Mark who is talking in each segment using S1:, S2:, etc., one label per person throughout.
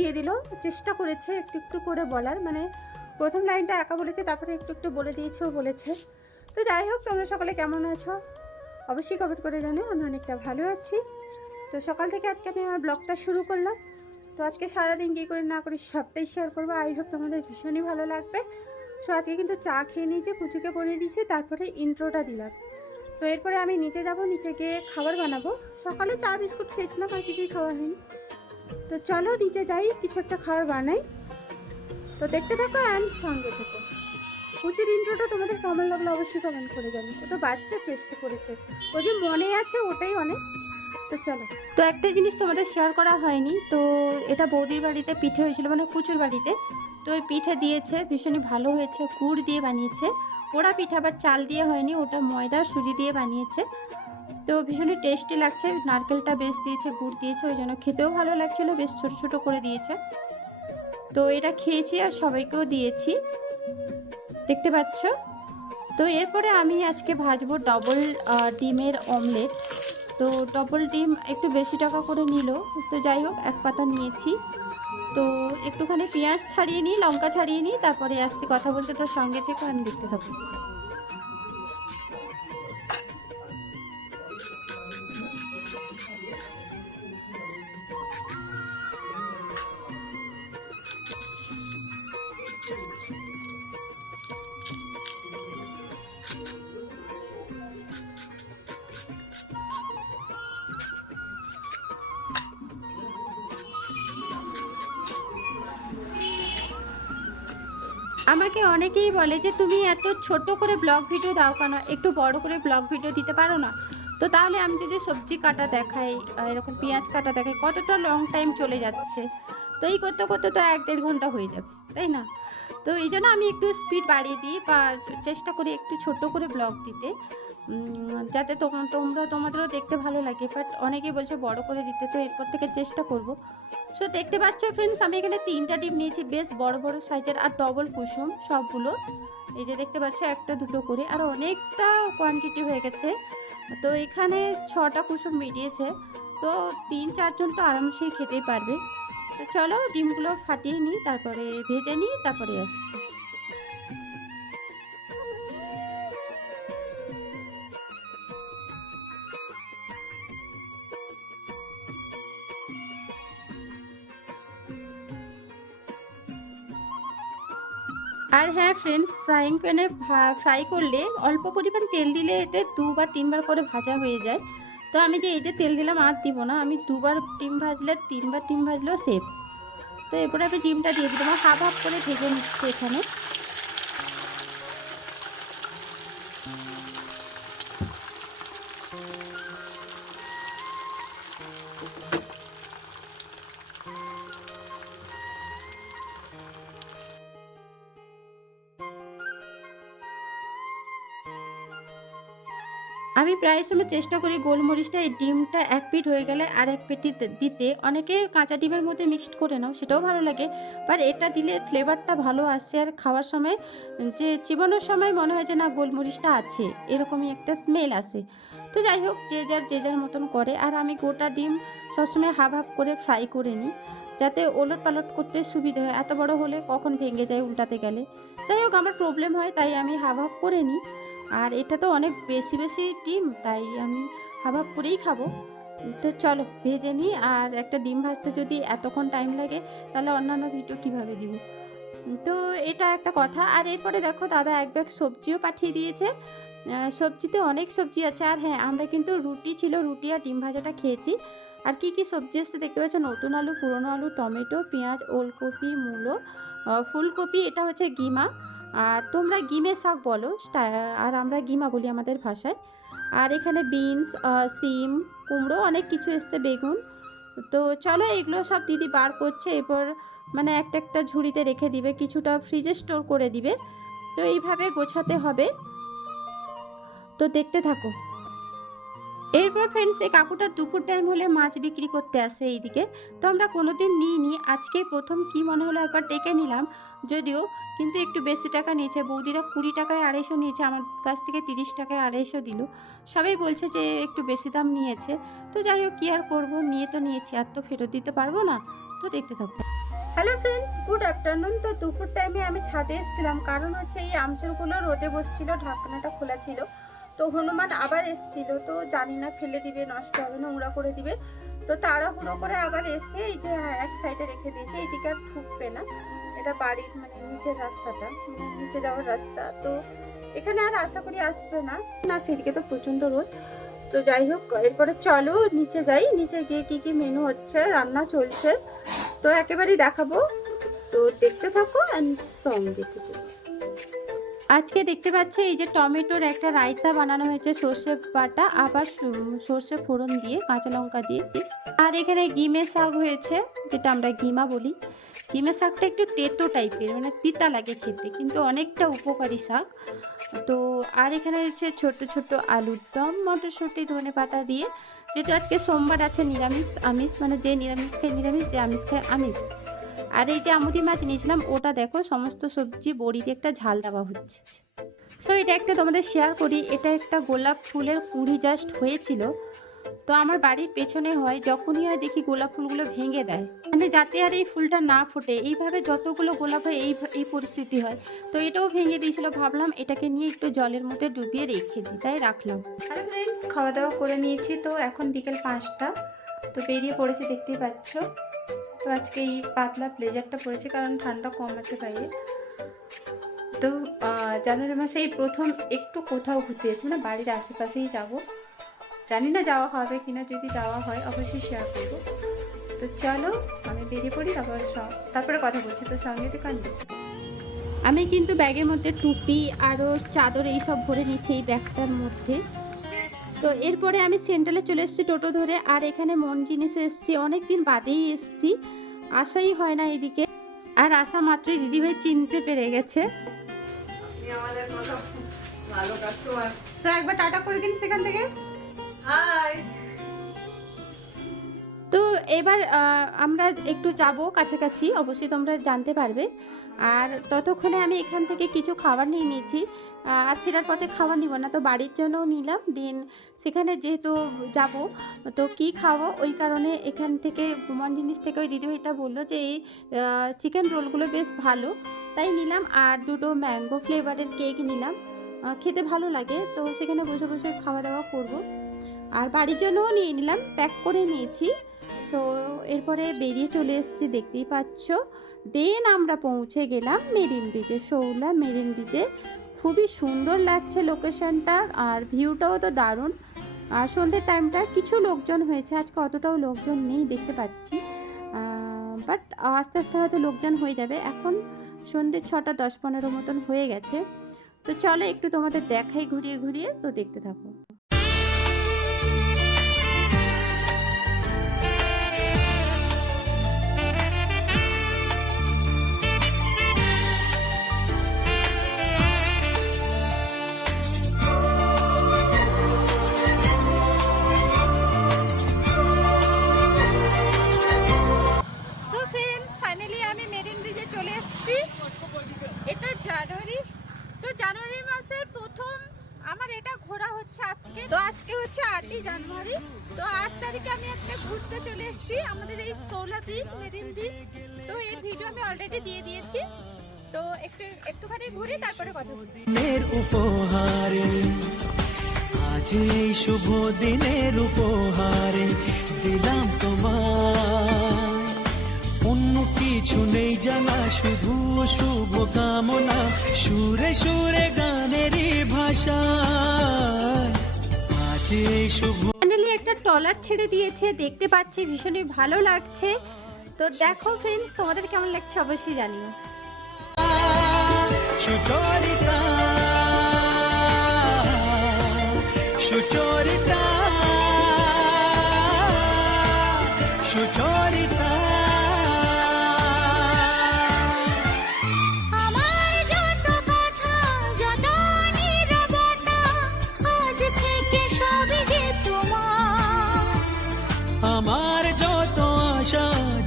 S1: দিয়ে দিল। চেষ্টা করেছে একটু একটু করে বলার। মানে প্রথম লাইনটা একা বলেছে, তারপরে একটু একটু বলে দিয়েছেও বলেছে। তো যাই হোক, তোমরা সকালে কেমন আছো? অবশ্যই কমেন্ট করে জানো আমি অনেকটা ভালো আছি। তো সকাল থেকে আজকে আমি আমার ব্লগটা শুরু করলাম। তো আজকে সারাদিন কী করে না করি সবটাই শেয়ার করব। আই হোপ তোমাদের ভীষণই ভালো লাগবে। সো আজকে কিন্তু চা খেয়ে নিয়েছে কুচুকে বলে দিয়েছে, তারপরে ইন্ট্রোটা দিলাম। তো এরপরে আমি নিচে যাব, নিচে গিয়ে খাবার বানাবো। সকালে চা, বিস্কুট খেয়েছিলাম, আর কিছুই খাওয়া হয়নি। তো চলো নিচে যাই, কিছু একটা খাবার বানাই। তো দেখতে থাকো অ্যান্ড সঙ্গে থেকো। কুচির ইন্ট্রোটা তোমাদের কেমন লাগল অবশ্যই কমেন্ট করে জানি ও তো বাচ্চা টেস্ট করেছে। ও যে মনে আছে ওটাই অনেক। তো চলো। তো একটা জিনিস তোমাদের শেয়ার করা হয়নি, তো এটা বৌদির বাড়িতে পিঠে হয়েছিল মানে কুচুর বাড়িতে। তো ওই পিঠে দিয়েছে, ভীষণই ভালো হয়েছে, গুড় দিয়ে বানিয়েছে। পোড়া পিঠা আবার চাল দিয়ে হয়নি, ওটা ময়দা, সুজি দিয়ে বানিয়েছে। তো ভীষণই টেস্টি লাগছে। নারকেলটা বেশ দিয়েছে, গুড় দিয়েছে, ওই জন্য খেতেও ভালো লাগছিল, বেশ ছোট ছোটো করে দিয়েছে। তো এটা খেয়েছি আর সবাইকেও দিয়েছি। দেখতে পাচ্ছ? তো এরপরে আমি আজকে ভাজবো ডবল ডিমের অমলেট তো ডবল ডিম একটু বেশি টাকা করে নিল, তো যাই হোক, এক পাতা নিয়েছি। তো একটুখানি পেঁয়াজ ছাড়িয়ে নিই, লঙ্কা ছাড়িয়ে নিই, তারপরে আসছি কথা বলতে, তোর সঙ্গে থেকে আমি দেখতে থাকব। আমাকে অনেকেই বলে যে, তুমি এত ছোট করে ব্লগ ভিডিও দাও কেন? একটু বড় করে ব্লগ ভিডিও দিতে পারো না? তো তাহলে আমি যদি সবজি কাটা দেখাই এরকম পেঁয়াজ কাটা দেখাই, কতটা লং টাইম চলে যাচ্ছে? তো এই করতে করতে তো এক দেড় ঘণ্টা হয়ে যাবে, তাই না? তো এই জন্য আমি একটু স্পিড বাড়িয়ে দিই বা চেষ্টা করি একটু ছোট করে ব্লগ দিতে। যাতে তোম- তোমরা তোমাদেরও দেখতে ভালো লাগে। বাট অনেকেই বলছে বড় করে দিতে, তো এরপর থেকে চেষ্টা করব। সো দেখতে পাচ্ছ ফ্রেন্ডস আমি এখানে তিনটা ডিম নিয়েছি, বেশ বড় বড় সাইজের আর ডবল কুসুম সবগুলো। এই যে দেখতে পাচ্ছ, একটা দুটো করে, আর অনেকটা কোয়ান্টিটি হয়ে গেছে। তো এখানে ছটা কুসুম মিটিয়েছে, তো তিন, চারজন তো আরামসেই খেতেই পারবে। তো চলো ডিমগুলো ফাটিয়ে নিই, তারপরে ভেজে নিই, তারপরে আসছি। হ্যাঁ ফ্রেন্ডস ফ্রাইং প্যানে ফ্রাই করলে অল্প পরিমাণ তেল দিলে এতে দু বা তিনবার করে ভাজা হয়ে যায়। তো আমি যে এই যে তেল দিলাম আর দিব না, আমি দুবার ডিম ভাজলে, তিনবার ডিম ভাজলেও সেফ তো এরপরে আমি ডিমটা দিয়ে দিলাম হাফ হাফ করে ভেজে নিচ্ছি এখানে। আমি প্রায় সময় চেষ্টা করি গোলমরিচটা, এই ডিমটা এক পিট হয়ে গেলে আর এক পেটি দিতে। অনেকে কাঁচা ডিমের মধ্যে মিক্সড করে নাও, সেটাও ভালো লাগে। বাট এটা দিলে ফ্লেভারটা ভালো আসছে আর খাওয়ার সময়, যে চিবানোর সময় মনে হয় যে না, গোলমরিচটা আছে, এরকমই একটা স্মেল আসে। তো যাই হোক, যে যার যে যার মতন করে। আর আমি গোটা ডিম সবসময় হাফ হাফ করে ফ্রাই করে নিই, যাতে ওলট পালট করতে সুবিধা হয়। এত বড় হলে কখন ভেঙে যায় উল্টাতে গেলে। যাই হোক, আমার প্রবলেম হয়, তাই আমি হাফ হাফ করে নিই। আর এটা তো অনেক বেশি বেশি ডিম, তাই আমি হাবাব করেই খাব। তো চলো, ভেজে নিই আর একটা ডিম ভাজতে যদি এতক্ষণ টাইম লাগে, তাহলে অন্যান্য ভিডিও কীভাবে দিব? তো এটা একটা কথা। আর এরপরে দেখো, দাদা এক ব্যাগ সবজিও পাঠিয়ে দিয়েছে। সবজিতে অনেক সবজি আছে। আর হ্যাঁ আমরা কিন্তু রুটি ছিল, রুটি আর ডিম ভাজাটা খেয়েছি। আর কি কি সবজি এসছে দেখতে পাচ্ছ? নতুন আলু, পুরনো আলু, টমেটো, পেঁয়াজ, ওলকপি, মূলো ফুলকপি, এটা হচ্ছে গিমা। আর তোমরা গিমে শাক বলো আর আমরা গিমা বলি আমাদের ভাষায়। আর এখানে বিনস সিম, কুমড়ো অনেক কিছু এসছে, বেগুন। তো চলো এগুলো সব দিদি বার করছে, এরপর মানে একটা একটা ঝুড়িতে রেখে দিবে, কিছুটা ফ্রিজে স্টোর করে দিবে। তো এইভাবে গোছাতে হবে। তো দেখতে থাকো। এরপর ফ্রেন্ডস এই কাকুটা দুপুর টাইম হলে মাছ বিক্রি করতে আসে এইদিকে। তো আমরা কোনোদিন নিইনি। আজকে প্রথম কি মনে হলো একবার ডেকে নিলাম। যদিও কিন্তু একটু বেশি টাকা নিয়েছে। বৌদিরা কুড়ি টাকায় আড়াইশো নিয়েছে। আমার কাছ থেকে তিরিশ টাকায় আড়াইশো দিল। সবাই বলছে যে একটু বেশি দাম নিয়েছে। তো যাই হোক, কী আর করব? নিয়ে তো নিয়েছি। আর তো ফেরত দিতে পারব না। তো দেখতে থাকব হ্যালো ফ্রেন্ডস গুড আফটারনুন তো দুপুর টাইমে আমি ছাদে এসেছিলাম। কারণ হচ্ছে এই আমচুরগুলো রোদে বসছিল, ঢাকনাটা খোলা ছিল। তো হনুমান আবার এসছিল তো জানি না ফেলে দিবে নষ্ট হবে নোংরা করে দিবে। তো তাড়াহুড়ো করে আবার এসে এই যে এক সাইডে রেখে দিয়েছে এইদিকে আর ঠুকবে না। এটা বাড়ির মানে নিচের রাস্তাটা মানে নিচে যাওয়ার রাস্তা। তো এখানে আর আশা করি আসবে না। না সেদিকে তো প্রচণ্ড রোদ। তো যাই হোক এরপরে চলো নিচে যাই। নিচে গিয়ে কি কি মেনু হচ্ছে রান্না চলছে। তো একেবারেই দেখাবো। তো দেখতে থাকো অ্যান্ড সঙ্গে থেকে। আজকে দেখতে পাচ্ছ এই যে টমেটোর একটা রায়তা বানানো হয়েছে, সর্ষে বাটা, আবার সর্ষে ফোড়ন দিয়ে, কাঁচা লঙ্কা দিয়ে। আর এখানে গিমে শাক হয়েছে, যেটা আমরা গিমা বলি। গিমে শাকটা একটু তেতো টাইপের মানে তিতা লাগে খেতে, কিন্তু অনেকটা উপকারী শাক। তো আর এখানে হচ্ছে ছোট ছোট আলুর দম, মটরশুঁটি, ধনে পাতা দিয়ে। যেহেতু আজকে সোমবার আছে নিরামিষ, আমিষ মানে যে নিরামিষ খায় নিরামিষ, যে আমিষ খায় আমিষ। আর এই যে আমুদি মাছ নিয়েছিলাম, ওটা দেখো সমস্ত সবজি বড়িতে একটা ঝাল দেওয়া হচ্ছে। সো এটা একটা তোমাদের শেয়ার করি। এটা একটা গোলাপ ফুলের কুড়ি জাস্ট হয়েছিল। তো আমার বাড়ির পেছনে হয়, যখনই হয় দেখি গোলাপ ফুলগুলো ভেঙে দেয়। মানে যাতে আর এই ফুলটা না ফোটে, এইভাবে যতগুলো গোলাপ হয়, এই এই পরিস্থিতি হয়। তো এটাও ভেঙে দিয়েছিল, ভাবলাম এটাকে নিয়ে একটু জলের মধ্যে ডুবিয়ে রেখে দিই, তাই রাখলাম। হ্যালো ফ্রেন্ডস খাওয়া দাওয়া করে নিয়েছি তো, এখন বিকেল পাঁচটা। তো বেরিয়ে পড়েছি, দেখতেই পাচ্ছ। তো আজকে এই পাতলা ব্লেজারটা পরেছি, কারণ ঠান্ডা কম আছে বাইরে। তো জানুয়ারি মাসে এই প্রথম একটু কোথাও ঘুরতে যাচ্ছি মানে বাড়ির আশেপাশেই যাব। জানি না যাওয়া হবে কিনা, যদি যাওয়া হয় অবশ্যই শেয়ার করব। তো চলো, আমি বেরিয়ে পড়ি, তারপর তারপরে কথা বলছি, তো সঙ্গে তো আমি কিন্তু ব্যাগের মধ্যে টুপি আরও চাদর এইসব ভরে নিচ্ছি এই ব্যাগটার মধ্যে। তো এরপরে আমি সেন্ট্রালে চলে এসেছি টোটো ধরে আর এখানে মন জিনিস এসেছি অনেক দিন বাদেই এসেছি আসাই হয় না এদিকে। আর আসা মাত্রই দিদিভাই চিনতে পেরে গেছে।
S2: আমাদের কত ভালো কাস্টমার
S1: তো একবার টাটা করে দিন সেখান থেকে।
S2: হাই
S1: তো এবার আমরা একটু যাব কাছাকাছি, অবশ্যই তোমরা জানতে পারবে। আর ততক্ষণে আমি এখান থেকে কিছু খাবার নিয়ে নিয়েছি আর ফেরার পথে খাবার নিব না, তো বাড়ির জন্যও নিলাম, দিন সেখানে যেহেতু যাব, তো কি খাব, ওই কারণে এখান থেকে মন জিনিস থেকে ওই দিদিভাইটা বলল যে, এই চিকেন রোলগুলো বেশ ভালো, তাই নিলাম। আর দুটো ম্যাঙ্গো ফ্লেভারের কেক নিলাম। খেতে ভালো লাগে, তো সেখানে বসে বসে খাওয়া দাওয়া করব। আর বাড়ির জন্যও নিয়ে নিলাম প্যাক করে নিয়েছি। সো এরপরে বেরিয়ে চলে এসেছি, দেখতেই পাচ্ছ। দেন আমরা পৌঁছে গেলাম মেরিন বিচে শৌলা মেরিন বিচে খুবই সুন্দর লাগছে লোকেশনটা আর ভিউটাও তো দারুণ। আর সন্ধ্যের টাইমটা কিছু লোকজন হয়েছে, আজকে অতটাও লোকজন নেই দেখতে পাচ্ছি। বাট আস্তে আস্তে হয়তো লোকজন হয়ে যাবে। এখন সন্ধ্যে ছটা দশ পনেরো মতন হয়ে গেছে। তো চলো একটু তোমাদের দেখাই, ঘুরিয়ে ঘুরিয়ে। তো দেখতে থাকো। জানুয়ারি। তো আট তারিখে আমি একটা ঘুরতে চলে এসেছি। আমাদের এই সোলা ব্রিজ মেরিন ব্রিজ তো এর ভিডিও আমি অলরেডি দিয়ে দিয়েছি। তো একটু একটুখানি ঘুরি তারপরে কথা বলছি।
S3: উপহারে, আজ এই শুভ দিনের উপহারে দিলাম তোমায়। অন্য কিছু নেই জানা, শুধু শুভ কামনা। সুরে সুরে গানেরই ভাষা। এই
S1: ফাইনালি একটা টলার ছেড়ে দিয়েছে দেখতে পাচ্ছি ভীষণই ভালো লাগছে। তো দেখো ফ্রেন্ডস তোমাদের কেমন লাগছে অবশ্যই জানিও।
S3: সুচরিতা সুচরিতা সুচরিতা।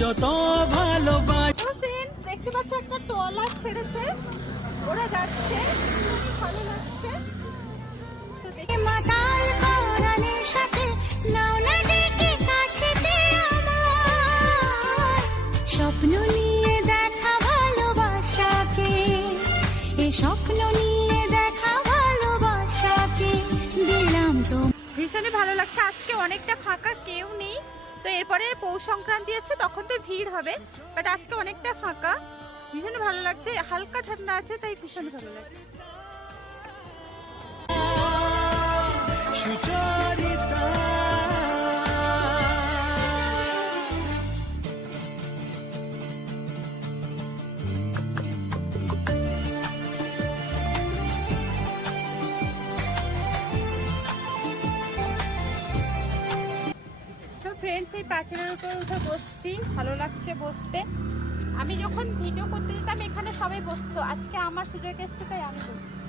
S4: যত
S3: ভালোবাসা
S1: দেখতে পাচ্ছ একটা ট্রলার ছেড়েছে। ওরা যাচ্ছে ভালো লাগছে। তো
S4: মাতাল করানের সাথে নাও না ডেকে কাছেতে আমার। স্বপ্ন নিয়ে দেখা ভালোবাসাকে এ স্বপ্ন নিয়ে দেখা ভালোবাসাকে দিলাম তো
S1: ভীষণই ভালো লাগছে। আজকে অনেকটা ফাঁকা কেউ নেই। তো এরপরে পৌষ সংক্রান্তি আছে, তখন তো ভিড় হবে বাট আজকে অনেকটা ফাঁকা। ভীষণ ভালো লাগছে, হালকা ঠান্ডা আছে, তাই ভীষণ ভালো লাগছে। প্রাচীরের উপর উঠে বসছি, ভালো লাগছে বসতে। আমি যখন ভিডিও করতে যেতাম, এখানে সবাই বসতো। আজকে আমার সুযোগ এসছে, তাই আমি বসছি।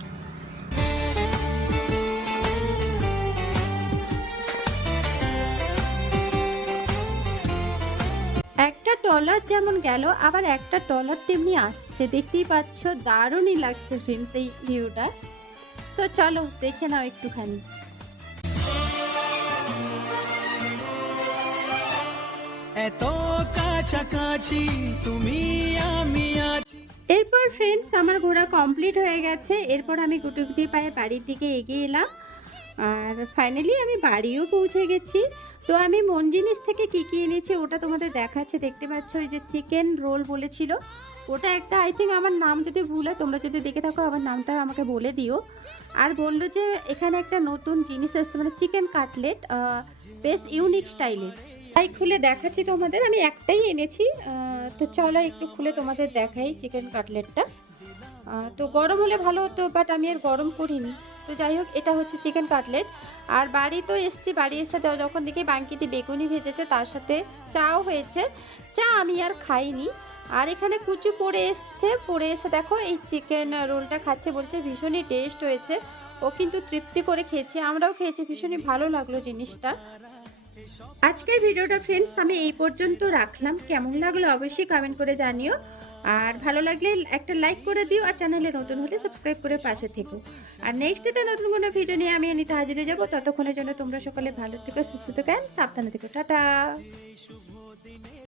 S1: একটা টলার যেমন গেল, আবার একটা টলার তেমনি আসছে। দেখতেই পাচ্ছ, দারুণই লাগছে ফ্রেন্ডস এই ভিউটা সো চলো, দেখে নাও একটুখানি।
S3: এত কাছাকাছি, তুমি, আমি আছি।
S1: এরপর ফ্রেন্ডস আমার ঘোরা কমপ্লিট হয়ে গেছে। এরপর আমি গুটি গুটি পায়ে বাড়ির দিকে এগিয়ে এলাম। আর ফাইনালি আমি বাড়িও পৌঁছে গেছি। তো আমি মন জিনিস থেকে কী কী এনেছি ওটা তোমাদের দেখাচ্ছে। দেখতে পাচ্ছ ওই যে চিকেন রোল বলেছিল। ওটা একটা আই থিঙ্ক আমার নাম যদি ভুল হয়, তোমরা যদি দেখে থাকো, আমার নামটা আমাকে বলে দিও। আর বলল যে এখানে একটা নতুন জিনিস এসছে মানে চিকেন কাটলেট বেশ ইউনিক স্টাইলের তাই খুলে দেখাচ্ছি তোমাদের। আমি একটাই এনেছি। তো চলো একটু খুলে তোমাদের দেখাই চিকেন কাটলেটটা। তো গরম হলে ভালো হতো বাট আমি আর গরম করিনি। তো যাই হোক, এটা হচ্ছে চিকেন কাটলেট। আর বাড়ি তো এসছি বাড়ি এসে যখন দেখি বাঙ্কিতে বেগুনি ভেজেছে, তার সাথে চাও হয়েছে। চা আমি আর খাইনি। আর এখানে কুচু পড়ে এসছে, পড়ে এসে দেখো এই চিকেন রোলটা খাচ্ছে বলছে, ভীষণই টেস্ট হয়েছে। ও কিন্তু তৃপ্তি করে খেয়েছে, আমরাও খেয়েছি, ভীষণই ভালো লাগল জিনিসটা। আজকের ভিডিওটা ফ্রেন্ডস আমি এই পর্যন্ত রাখলাম। কেমন লাগল অবশ্যই কমেন্ট করে জানিও। আর ভালো লাগলে একটা লাইক করে দিও আর চ্যানেলে নতুন হলে সাবস্ক্রাইব করে পাশে থেকো। আর নেক্সট নতুন কোনো ভিডিও নিয়ে আমি অনিতা হাজিরে যাব। ততক্ষণের জন্য তোমরা সকলে ভালো থেকো, সুস্থ থেকো অ্যান্ড সাবধানে থেকো। টাটা!